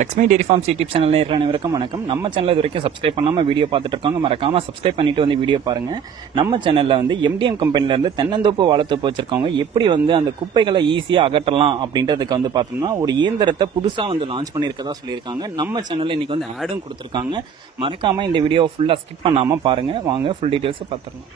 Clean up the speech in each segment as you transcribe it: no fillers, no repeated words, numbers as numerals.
Lakshmi dairy farm YouTube channel நேயர்கள் அனைவருக்கும் வணக்கம். நம்ம சேனல் இது வரைக்கும் சப்ஸ்கிரைப் பண்ணாம வீடியோ பார்த்துட்டு இருக்காங்க, மறக்காம சப்ஸ்கிரைப் பண்ணிட்டு வந்து வீடியோ பாருங்க. நம்ம சேனல்ல வந்து எம்டிஎம் கம்பெனில இருந்து தென்னந்தோப்பு வாழைத்தோப்பு வச்சிருக்காங்க. எப்படி வந்து அந்த குப்பைகளை ஈஸியா அகற்றலாம் அப்படின்றதுக்கு வந்து பார்த்தோம்னா ஒரு இயந்திரத்தை புதுசா வந்து லான்ச் பண்ணியிருக்கதா சொல்லியிருக்காங்க. நம்ம சேனல்ல இன்னைக்கு வந்து ஆடும் கொடுத்துருக்காங்க. மறக்காம இந்த வீடியோ ஃபுல்லா ஸ்கிப் பண்ணாம பாருங்க. வாங்க ஃபுல் டீடைல்ஸ் பார்த்துடலாம்.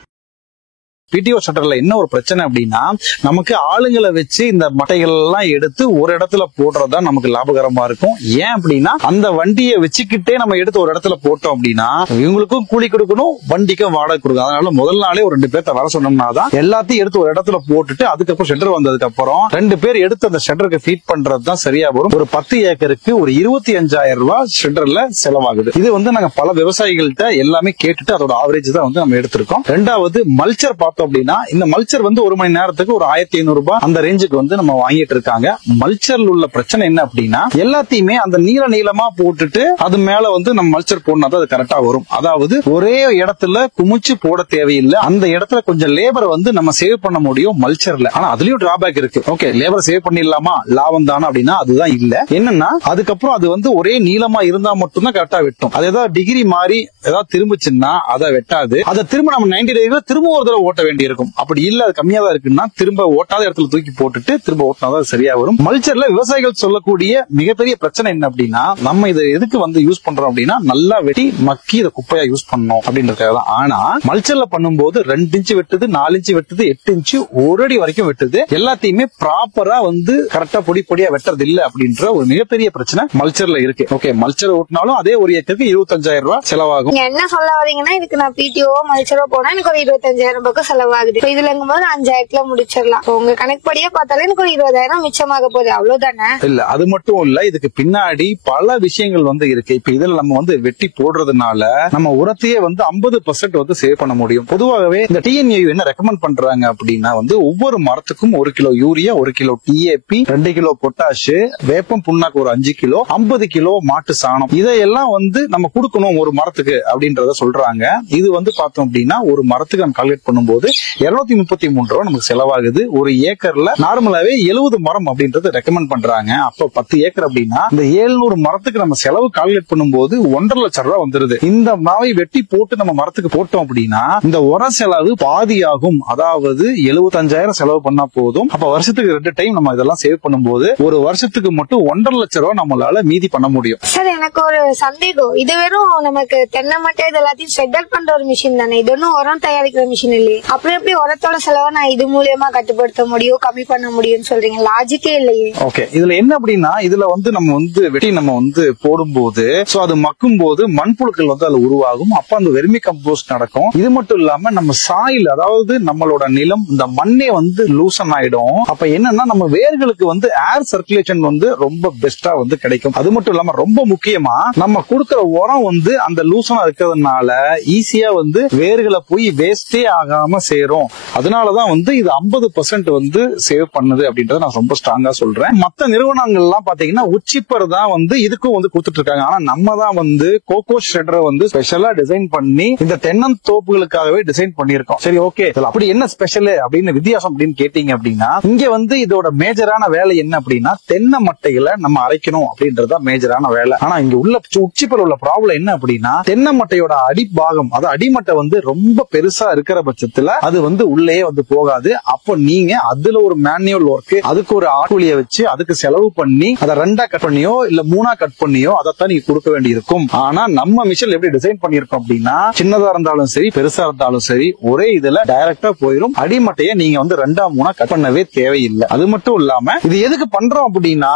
பிடிஓ ஷட்டர்ல என்ன ஒரு பிரச்சனை அப்படின்னா, நமக்கு ஆளுங்களை வச்சு இந்த மட்டைகள் எல்லாம் எடுத்து ஒரு இடத்துல போடுறதா நமக்கு லாபகரமா இருக்கும். ஏன் அப்படின்னா, அந்த வண்டியை வச்சுக்கிட்டே நம்ம எடுத்து ஒரு இடத்துல போட்டோம் அப்படின்னா இவங்களுக்கும் கூலி கொடுக்கணும், வண்டிக்கும் வாடகை கொடுக்கணும். அதனால முதல் நாளே ஒரு 2 பேர்த்த வர சொன்னோம்னா தான் எல்லாத்தையும் எடுத்து ஒரு இடத்துல போட்டுட்டு அதுக்கப்புறம் ஷட்டர் வந்ததுக்கு அப்புறம் 2 பேர் எடுத்து அந்த ஷட்டருக்கு ஃபீட் பண்றது தான் சரியா வரும். ஒரு 10 ஏக்கருக்கு ஒரு 25,000 ரூபாய் ஷட்டர்ல செலவாகுது. இது வந்து நாங்க பல விவசாயிகள்கிட்ட எல்லாமே கேட்டுட்டு அதோட ஆவரேஜ் தான் வந்து நம்ம எடுத்திருக்கோம். ரெண்டாவது மல்ச்சர் பார்த்தோம் அப்படின்னா, இந்த மல்ச்சர் வந்து 1 மணி நேரத்துக்கு ஒரு 1500 ரூபாய் அந்த ரேஞ்சுக்கு வந்து நம்ம வாங்கிட்டு இருக்காங்க. மல்ச்சர்ல உள்ள பிரச்சனை என்ன அப்படின்னா, எல்லாத்தையுமே அந்த நீளமா போட்டுட்டு அது மேல வந்து நம்ம மல்ச்சர் போடணும், அது கரெக்டா வரும். அதாவது ஒரே இடத்துல குமிச்சு போட தேவையில்லை. அந்த இடத்துல கொஞ்சம் லேபரை வந்து நம்ம சேவ் பண்ண முடியும் மல்ச்சர்ல. ஆனா அதுலயும் டிராபேக் இருக்கு. ஓகே, லேபரை சேவ் பண்ணிடலாமா, லாபம் தானா அப்படின்னா அதுதான் இல்ல. என்னன்னா, அதுக்கப்புறம் அது வந்து ஒரே நீளமா இருந்தா மட்டும்தான் கரெக்டா வெட்டும். அது ஏதாவது டிகிரி மாறி ஏதாவது திரும்பிச்சுன்னா அதை வெட்டாது. அதை திரும்ப நம்ம 90 டிகிரி திரும்ப ஒரு தடவை ஓட்ட வேண்டி இருக்கும். அப்படி இல்ல, அது கம்மியா தான் இருக்குன்னா திரும்ப ஓட்டாத இடத்துல தூக்கி போட்டுட்டு திரும்ப ஓட்டினாதான் சரியா வரும். மல்ச்சர்ல விவசாயிகள் சொல்லக்கூடிய மிகப்பெரிய பிரச்சனை என்ன அப்படின்னா, நம்ம இதை எதுக்கு வந்து யூஸ் பண்றோம் அப்படின்னா, நல்லா வெட்டி மக்கி இதை குப்பையா யூஸ் பண்ணணும் அப்படின்றதுக்காக தான். ஆனா மல்ச்சர்ல பண்ணும்போது 2 இன்ச்சு வெட்டுது, 4 இன்ச்சு வெட்டுது, 8 இன்ச்சு 1 அடி வரைக்கும் வெட்டுது. எல்லாத்தையுமே ப்ராப்பரா வந்து கரெக்டா பொடியா வெட்டுறது இல்ல அப்படின்ற ஒரு மிகப்பெரிய பிரச்சனை மல்ச்சர்ல இருக்கு. ஓகே, மல்ச்சர் ஓட்டினாலும் அதே ஒரு ஏக்கருக்கு 25,000 ரூபாய் செலவாகும். என்ன சொல்ல வரீங்கன்னா, இதுக்கு நான் பிடிஓ மல்ச்சரோ போனா எனக்கு ஒரு 25,000 ரூபாய்க்கு செலவாகுது. இதுலங்கும் போது 5,000 முடிச்சிடலாம். உங்க கணக்குப்படியே பார்த்தாலே எனக்கு ஒரு 20,000 மிச்சமாக போகுது. அவ்வளவுதானே? இல்ல, அது மட்டும் இல்ல, இதுக்கு பின்னாடி பல விஷயங்கள் வந்து இருக்கு. இப்ப இதுல நம்ம வந்து வெட்டி போடுறதுனால நம்ம உரத்தையே வந்து 50% வந்து சேவ் பண்ண முடியும். பொதுவாகவே இந்த டிஎன்ஏ என்ன ரெக்கமெண்ட் பண்றாங்க அப்படின்னா, வந்து ஒவ்வொரு மரத்துக்கும் 1 kilo urea, 1 kilo DAP, 2 kilo potash, வேப்பம் புண்ணாக்கு ஒரு 5 கிலோ, 50 கிலோ மாட்டு சாணம், இதையெல்லாம் வந்து நம்ம கொடுக்கணும் ஒரு மரத்துக்கு அப்படின்றத சொல்றாங்க. இது வந்து பார்த்தோம் அப்படின்னா ஒரு மரத்துக்கு நம்ம கால்குலேட் பண்ணும்போது 233 ரூபாய் நமக்கு செலவாகுது. ஒரு ஏக்கர்ல நார்மலாவே 70 மரம் அப்படின்றது ரெக்கமெண்ட் பண்றாங்க. அப்ப 10 ஏக்கர் அப்படின்னா இந்த 700 மரத்துக்கு நம்ம செலவு கால்குலேட் பண்ணும்போது 1.5 லட்சம் ரூபாய் வந்துருது. இந்த மாவை வெட்டி போட்டு நம்ம மரத்துக்கு போட்டோம் அப்படின்னா இந்த உர செலவு பாதியாகும். அதாவது 75,000 செலவு பண்ணா போதும். அப்ப வருஷத்துக்கு 2 டைம் நம்ம இதெல்லாம் சேவ் பண்ணும்போது ஒரு வருஷத்துக்கு மட்டும் 1.5 லட்சம் ரூபாய் நம்மளால மீதி பண்ண முடியும். சார், எனக்கு ஒரு சந்தேகம். இது வெறும் நமக்கு தென்னை மட்டை இது எல்லாத்தையும் செட்டல் பண்ற ஒரு மிஷின் தானே? இது ஒன்னும் உரம் தயாரிக்கிற மிஷின் இல்லையே. அப்படி எப்படி உரத்தோட செலவை நான் இது மூலியமா கட்டுப்படுத்த முடியும், கம்மி பண்ண முடியும்னு சொல்றீங்க? லாஜிக்கே இல்லையே. ஓகே, இதுல என்ன அப்படின்னா, இதுல வந்து நம்ம வந்து வெட்டி நம்ம வந்து போடும்போது அது மக்கும் போது மண்புழுக்கள் வந்து அதுல உருவாகும். அப்ப அந்த வெர்மி கம்போஸ்ட் நடக்கும். இது மட்டும் இல்லாம நம்ம சாயில், அதாவது நம்மளோட நிலம், இந்த மண்ணே வந்து லூசன் ஆயிடும். அப்ப என்னன்னா, நம்ம வேர்களுக்கு வந்து ஏர் சர்க்குலேஷன் வந்து ரொம்ப பெஸ்டா வந்து கிடைக்கும். அது மட்டும் இல்லாம ரொம்ப முக்கியமா நம்ம கொடுக்கிற உரம் வந்து அந்த லூசனா இருக்கிறதுனால ஈஸியா வந்து வேர்களை போய் வேஸ்டே ஆகாம சேரும். அதனாலதான் வந்து இது 50% வந்து சேவ் பண்ணுது அப்படின்றத நான் ரொம்ப ஸ்ட்ராங்கா சொல்றேன். மத்த நிறுவனங்கள் எல்லாம் பாத்தீங்கன்னா உச்சிப்பர் தான் வந்து இதுக்கும் வந்து கொடுத்துட்டு இருக்காங்க. ஆனா நம்ம தான் வந்து கோகோ ஷெட்டரை வந்து ஸ்பெஷலா டிசைன் பண்ணி இந்த தென்னந்தோப்புகளுக்காகவே டிசைன் பண்ணிருக்கோம். சரி, ஓகே, அப்படி என்ன ஸ்பெஷல் அப்படின்னு வித்தியாசம் அப்படின்னு கேட்டீங்க அப்படின்னா, இங்க வந்து இதோட மேஜரான வேலை என்ன அப்படின்னா, தென்னை மட்டைகளை நம்ம அரைக்கணும் அப்படின்றதா மேஜரான வேலை. ஆனா இங்க உள்ள உச்சிப்பர் உள்ள ப்ராப்ளம் என்ன அப்படின்னா, தென்னை மட்டையோட அடிபாகம், அது அடிமட்டை வந்து ரொம்ப பெருசா இருக்கிற பட்சத்துல அது வந்து உள்ளே வந்து போகாது. அப்போ நீங்க அதுல ஒரு மேனுவல் ஒர்க், அதுக்கு ஒரு ஆட்கூலியை வச்சு அதுக்கு செலவு பண்ணி அதை 2ஆ கட் பண்ணியோ இல்ல 3ஆ கட் பண்ணியோ அதைத்தான் நீங்க கொடுக்க வேண்டி இருக்கும். ஆனா நம்ம மிஷின் எப்படி டிசைன் பண்ணிருக்கோம் அப்படின்னா, சின்னதா இருந்தாலும் சரி பெருசா இருந்தாலும் சரி ஒரே இதுல டைரக்டா போயிடும். அடிமட்டையை நீங்க வந்து 2ஆ 3ஆ கட் பண்ணவே தேவையில்லை. அது மட்டும் இல்லாம இது எதுக்கு பண்றோம் அப்படின்னா,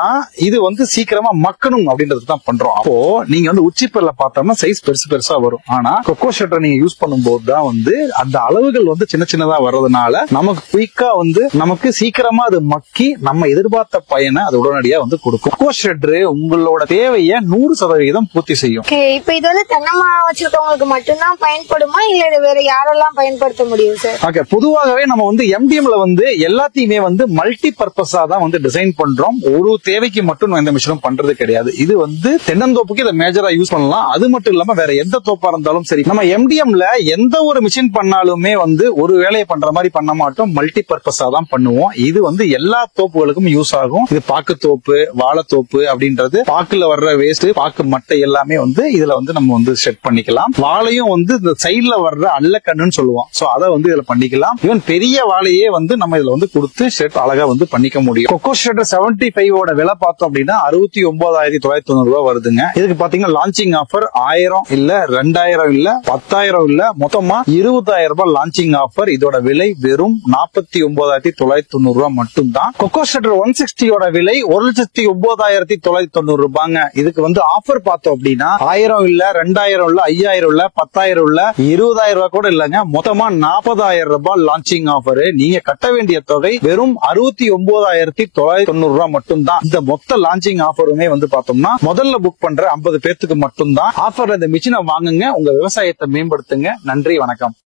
இது வந்து சீக்கிரமா மக்கணும் அப்படின்றது தான் பண்றோம். அப்போ நீங்க வந்து உச்சிப்பர்ல பார்த்தோம்னா சைஸ் பெருசா வரும். ஆனா கொக்கோ ஷட்டர் நீங்க யூஸ் பண்ணும்போது தான் வந்து அந்த அளவுகள் வந்து சின்னதா வர்றதுனால நமக்கு குயிக்கா வந்து நமக்கு சீக்கிரமா அது மக்கி நம்ம எதிர்பார்த்த பயனை அது உடனடியா வந்து கொடுக்கும். கொக்கோ ஷட்டர் உங்களோட தேவையை 100% பூர்த்தி செய்யும். இப்ப இது வந்து தென்னை மரம் வச்சிருக்கவங்களுக்கு மட்டும்தான் பயன்படுமா, இல்ல இது வேற யாரெல்லாம் பயன்படுத்த முடியும் சார்? ஓகே, பொதுவாகவே நம்ம வந்து எம்டிஎம்ல வந்து எல்லாத்தையுமே வந்து மல்டி பர்பஸா தான் வந்து டிசைன் பண்றோம். ஒரு தேவைக்கு மட்டும் இந்த மிஷினும் பண்றது கிடையாது. இது வந்து தென்னந்தோப்புக்கு இதை மேஜரா யூஸ் பண்ணலாம். அது மட்டும் இல்லாம வேற எந்த தோப்பா இருந்தாலும் சரி, நம்ம எம்டிஎம்ல எந்த ஒரு மிஷின் பண்ணாலுமே வந்து ஒரு வேலையை பண்ற மாதிரி பண்ண மாட்டோம், மல்டி பர்பஸா தான் பண்ணுவோம். இது வந்து எல்லா தோப்புகளுக்கும் யூஸ் ஆகும். இது பாக்கு தோப்பு, வாழைத்தோப்பு அப்படின்றது பாக்குல வர்ற வேஸ்ட், பாக்கு மட்டை எல்லாமே வந்து இதுல வந்து நம்ம வந்து செட் பண்ணிக்கலாம். வாழையும் வந்து இந்த சைட்ல வர்ற அல்லக்கண்ணுன்னு சொல்லுவோம். சோ அதை வந்து இதுல பண்ணிக்கலாம். ஈவன் பெரிய வாழையே வந்து நம்ம இதுல வந்து கொடுத்து ஷெட் அழகா வந்து பண்ணிக்க முடியும். கொக்கோ ஷெட்டர் 75 விலை பார்த்தோம் அப்படின்னா 69,990 ரூபாய் வருதுங்க. இதுக்கு பாத்தீங்கன்னா லான்ச்சிங் ஆஃபர் 1000 இல்ல 2000 இல்ல 10,000 இல்ல மொத்தமா 20,000 ரூபாய் லான்ச்சிங் ஆஃபர். இதோட விலை வெறும் 49,990 ரூபாய் மட்டும் தான். கொக்கோ ஷெட்டர் 160 விலை 1,09,990 ரூபாங்க. இதுக்கு வந்து ஆஃபர் பார்த்தோம் அப்படின்னா 1000 இல்ல 2000 இல்ல 5000 இல்ல 10,000 இல்ல 20,000 ரூபாய் கூட இல்லங்க, மொத்தமா 40,000 ரூபாய் லான்ச்சிங் ஆஃபர். நீங்க கட்ட வேண்டிய தொகை வெறும் 69,990 ரூபாய் மட்டும் தான். இந்த மொத்த லான்ச்சிங் ஆஃபருமே வந்து பார்த்தோம்னா முதல்ல புக் பண்ற 50 பேத்துக்கு மட்டும் தான். ஆஃபர்ல இந்த மிஷினை வாங்குங்க, உங்க விவசாயத்தை மேம்படுத்துங்க. நன்றி, வணக்கம்.